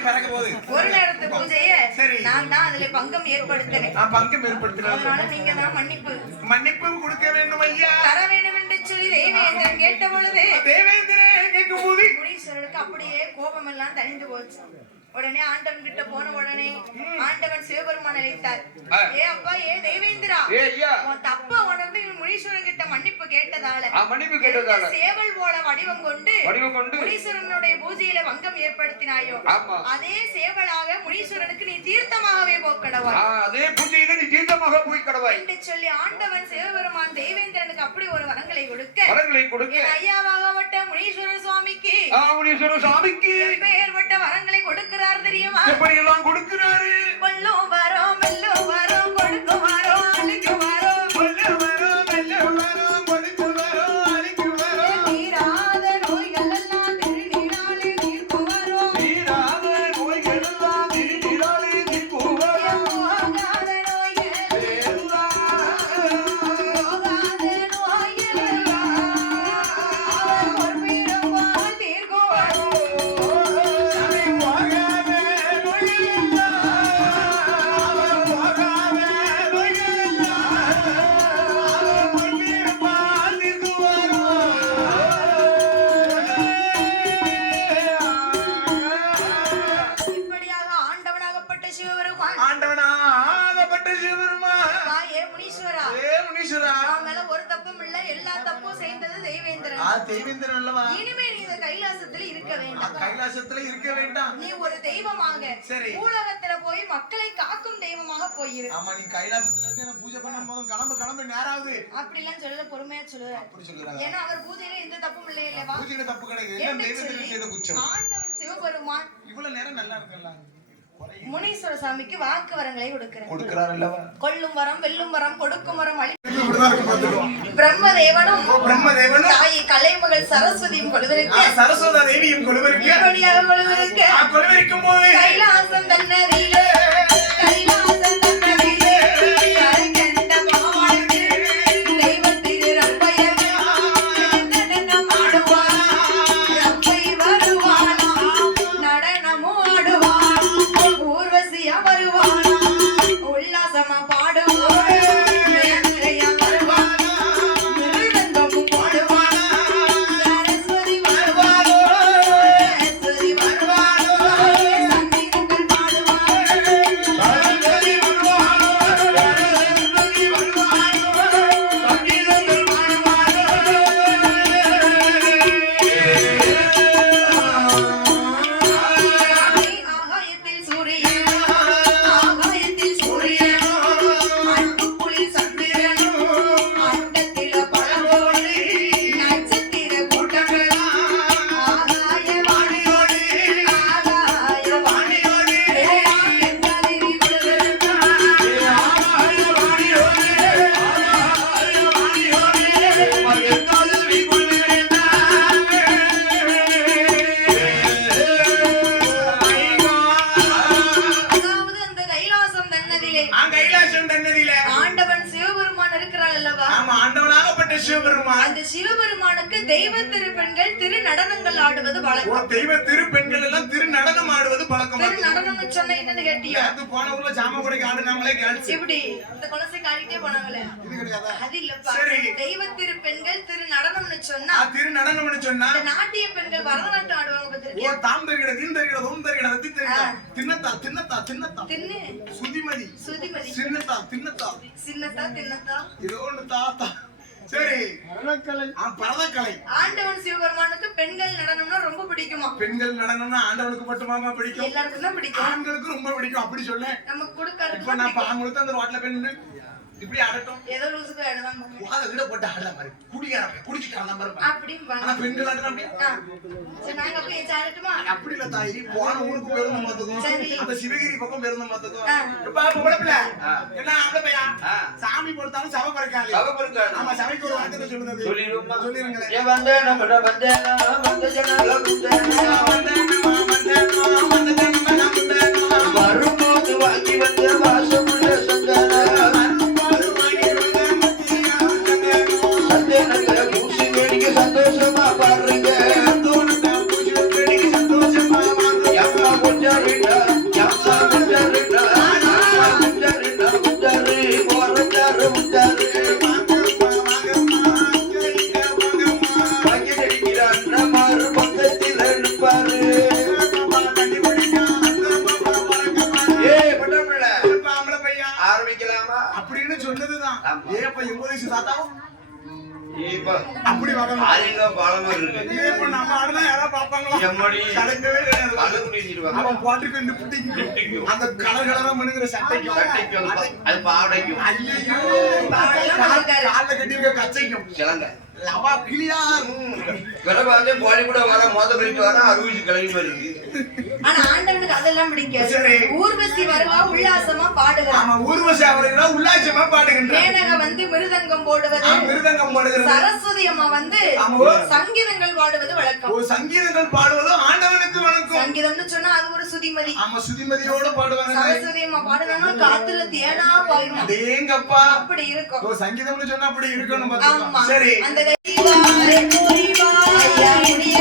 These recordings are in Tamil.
பறக்க போகுது ஒரு நேரத்து பூஜைய சரி. நான் தான் அதுல பங்கம் ஏற்படுத்தினேன். பங்கம் ஏற்படுத்தினார் அதனால நீங்க தான் மன்னிப்பு. மன்னிப்பு கொடுக்க வேண்டும் ஐயா. தர வேண்டும் என்று சொல்லி தேவேந்திரன் கேட்ட பொழுது தேவேந்திரே கேட்கும் போது அப்படியே கோபம் எல்லாம் தணிந்து போச்சு. உடனே ஆண்டவன் கிட்ட போன உடனே ஆண்டவன் சிவபெருமான் அழைத்தார். ஏ அப்பா ஏ உன் தப்ப உணர்ந்து முனீஸ்வரன் கிட்ட மன்னிப்பு கேட்டதால மன்னிப்பு கேட்டதால. சேவல் போல வடிவம் கொண்டு வடிவம் கொண்டு முனீஸ்வரனுடைய பூஜையில பங்கம் ஏற்படுத்தினாயோ. அதே சேவலாக முனீஸ்வரனுக்கு நீ தீர்த்தமாகவே போக்கடவாய் அதே பூஜையில நீ தீர்த்தமாக போய் கடவாய். என்று சொல்லி ஆண்டவன் சிவபெருமான் தேவேந்திரனுக்கு அப்படி ஒரு வரங்களை கொடுக்க வரங்களை கொடுக்க. ஐயாவாகப்பட்ட முனீஸ்வர சுவாமிக்கு ஆ, முனீஸ்வர சாமிக்கு வரங்களை கொடுக்கிறார் தெரியுமா? எப்படி எல்லாம் கொடுக்கிறாரு செய்தது ஆ தெய்வேந்திரன் தெய்வேந்திரன் அல்லவா? இனிமே நீ இந்த கைலாசத்துல இருக்க வேண்டாம். கைலாசத்துல இருக்க வேண்டாம். நீ ஒரு தெய்வமாக சரி. பூலகத்துல போய் மக்களை காக்கும் தெய்வமாக போயிரு. ஆமா நீ கைலாசத்துல இருந்து என்ன பூஜை பண்ணும் போதும் கிளம்பு கிளம்பு நேராவது அப்படிலாம் சொல்லல பொறுமையா சொல்லுவேன் அப்படி சொல்லுறாங்க. ஏன்னா அவர் பூஜையில எந்த தப்பும் இல்லை இல்லவா பூஜையில தப்பு கிடையாது. எல்லாம் தெய்வத்திற்கு செய்த குற்றம். ஆண்டவன் சிவபெருமான் இவ்வளவு நேரம் நல்லா இருக்கல முனீஸ்வர சாமிக்கு வாக்கு வரங்களை கொடுக்கிறார் கொடுக்கிறார் அல்லவா? கொல்லும் வரம் வெல்லும் வரம் கொடுக்கும் வரம் இருக்கு பாத்துக்கோ பிரம்மதேவனும் பிரம்மதேவனும் தாய் கலைமகள் சரஸ்வதியும் ஆ, கொழுவிருக்க சரஸ்வதா தேவியும் கொலுவரிக்க இப்படியாக கொலுவரிக்கும் போது கைலாசம் தன்னதிலே சிவபெருமான். அந்த சிவபெருமானுக்கு தெய்வ திருப்பெண்கள் திரு நடனங்கள் ஆடுவது ஓ வழக்கம் தெய்வ திருப்பெண்கள் எல்லாம் திரு நடனம் ஆடுவது பழக்கம் திரு நடனம்னு சொன்ன என்னன்னு கேட்டியா? அது போன ஊர்ல ஜாம கூடைக்கு ஆடுனாங்களே கேள்ஸ் இப்படி இந்த குலசை காட்டிட்டே போனாங்களே. இது கிடையாதா? அது இல்லப்பா. சரி. தெய்வ திருப்பெண்கள் திரு நடனம்னு சொன்னா திரு நடனம்னு சொன்னா? இந்த நாட்டிய பெண்கள் பரதநாட்டியம் ஆடுவாங்க ஓ பார்த்திருக்கியா தாம் தருகிட தீன் தருகிட ஓம் தருகிட அத்தி தருகிட ஆ. தின்னத்தா தின்னத்தா தின்னத்தா. தின்னு. சுதிமதி. சுதிமதி. சின்னத்தா தின்னத்தா. சின்னத்தா தின்னத்தா. இது ஒண்ணு தாத்தா. சரி. ஆ, பரதக்கலை. ஆண்டவன் சிவபெருமானுக்கு பெண்கள் நடனம்னா ரொம்ப பிடிக்குமா? பெண்கள் நடனம்னா ஆண்டவனுக்கு மட்டுமாமா பிடிக்கும்? எல்லாருக்கும் தான் பிடிக்கும். ஆண்களுக்கு ரொம்ப பிடிக்கும் அப்படி சொல்ல. நமக்கு இப்ப கொடுக்கறதுக்கு நான் இப்ப ஆண்களுக்கு அந்த ரோட்ல பெண் இப்படி ஆடட்டும் ஏதோ லூசுக்கு ஆடுவாங்க வாத விட போட்டு ஆடல மாதிரி குடிக்கார குடிச்சுக்காரன் மாதிரி இருப்பான். அப்படிம்பாங்க ஆனா பெண்கள் ஆடுனா அப்படி ஆ. சரி நாங்க போய் சாடட்டுமா அப்படி இல்ல தாயி போன ஊருக்கு பேருந்த மாத்துக்கும் சரி. அந்த சிவகிரி பக்கம் பேருந்த மாத்துக்கும் ஆ. இப்ப ஆ. என்ன ஆம்பளை பையா. சாமி பொறுத்தாலும் சவ பறக்காது சவப்பெருக்காளி. ஆமா சபைக்கு ஒரு வார்த்தை சொல்லுங்க சொல்லிடுவோமா? சொல்லிருங்களேன் ஏ வந்தேன மட வந்தேனா, வந்த ஜனால குந்தேனா. வரும்போது வாங்கி அப்படி பார்க்கணும் ஆரியங்க பாலமா இருக்கு. இதே இப்ப நம்ம ஆடுனா யாராவது பார்ப்பாங்களா? எம்மடி கலக்கவே கிடையாது. கலு குடிச்சிருவாங்க அவன் போட்டுக்கு இந்த புட்டிக்கு. அந்த கலர் கலரா மனுங்கிற சட்டைக்கும் கட்டைக்கும் அது பா- அது பாவடைக்கும் ஐயையோ. பாவடைலாம் போட்டிருக்காரு. கால்ல கட்டியிருக்க கச்சைக்கும். கிழங்க. லவா கிளியா விலை பார்த்து கோழி கூட வர மோத கழிச்சு வர அறுபது கிளம்பி வருது. ஆனா ஆண்டவனுக்கு அதெல்லாம் பிடிக்காது. ஊர்வசி வருவா உல்லாசமா பாடுகிறான் ஆமா ஊர்வசி அவர்களா உள்ளாட்சியமா பாடுகின்ற மேனக வந்து மிருதங்கம் போடுவது மிருதங்கம் பாடுகிறது. சரஸ்வதி அம்மா வந்து. சங்கீதங்கள் பாடுவது வழக்கம். சங்கீதங்கள் பாடுவதும் ஆண்டவனுக்கு சுதிமதி. ஆமா சுதிமதியோட பாடுவாங்க சரஸ்வதி அம்மா பாடுனா காத்துல தேனா பாயும்? அடேங்கப்பா அப்படி இருக்கும். ஓ சங்கீதம்னு சொன்னா அப்படி இருக்கணும் பாத்துக்கோ சரி. அந்த கைவாரே கூறிவாயா இனிய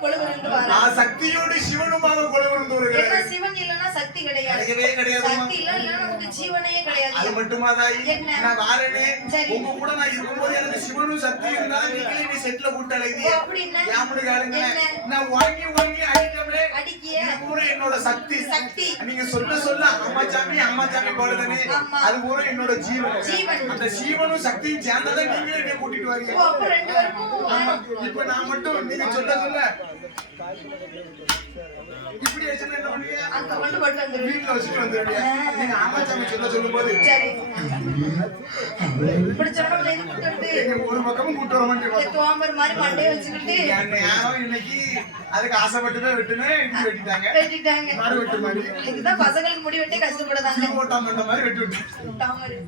கொழுவிருந்துவார் ஆ சக்தியோடு சிவனுமாக சிவன் இல்லைன்னா சக்தி கிடையாது கிடையவே கிடையாதும்மா. சக்தி இல்ல இல்லைன்னா நமக்கு ஜீவனே அது கிடையாது மட்டுமா தாயி என்ன? நான் வாரேனே சரி. உங்க கூட நான் இருக்கும்போது எனக்கு சிவனும் சக்தி இருந்தா நீங்களே நீ செட்ல கூட்ட அழகி ஓ, அப்படின்னா? யாமுடி காலுங்க என்ன? நான் வாங்கி வாங்கி அடிக்கவே அடிக்கிய இது பூரா என்னோட சக்தி சக்தி. நீங்க சொல்ல சொல்ல அம்மாச்சாமி அம்மாச்சாமி பாடுதானே ஆமா. அது பூரா என்னோட ஜீவன். அந்த ஜீவனும் சக்தியும் சேர்ந்ததை நீங்களே என்னை கூட்டிட்டு வரீங்க இப்ப நான் மட்டும் நீங்க சொல்ல சொல்ல 啊，那个，赶紧那个，那个。இப்படி வச்சுன்னா என்ன பண்ணுவீங்க அங்க கொண்டு போட்டு வந்துருவேன். வீட்டுல வச்சுட்டு வந்துடுவீங்க நீங்க ஆமாச்சாமி சொல்ல சொல்லும் போது சரி. இப்படி சொன்னோம்ல இது கொடுத்துட்டு எங்க ஒரு பக்கமும் கூட்டு வர மாட்டேன் துவாம்பர் மாதிரி மண்டையை வச்சுக்கிட்டு. என்னை யாரும் இன்னைக்கு அதுக்கு ஆசைப்பட்டு தான் வெட்டுனேன் இப்படி வெட்டிட்டாங்க. வெட்டிட்டாங்க. மாடு வெட்டு மாதிரி. இதுதான் பசங்களுக்கு முடி வெட்டி கஷ்டப்படுதாங்க சீ போட்டா மண்ட மாதிரி வெட்டி தாமரை.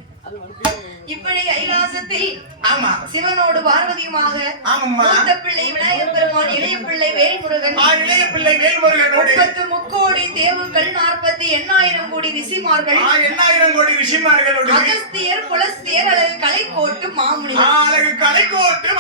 இப்படி கைலாசத்தில் ஆமா. சிவனோடு பார்வதியுமாக ஆமாம்மா. மூத்த பிள்ளை விநாயகப் பெருமான் இளைய பிள்ளை வேல்முருகன். இளைய பிள்ளை வேல்முருகனோடு முப்பத்து முக்கோடி தேவுகள் நாற்பத்தி எண்ணாயிரம் கோடி ரிஷிமார்கள் ஆ, எண்ணாயிரம் கோடி ரிஷிமார்களோடு அகஸ்தியர் புலஸ்தியர் அல்லது கலைக்கோட்டு ஆ, மாமுனிகள் அழகு கலைக்கோட்டு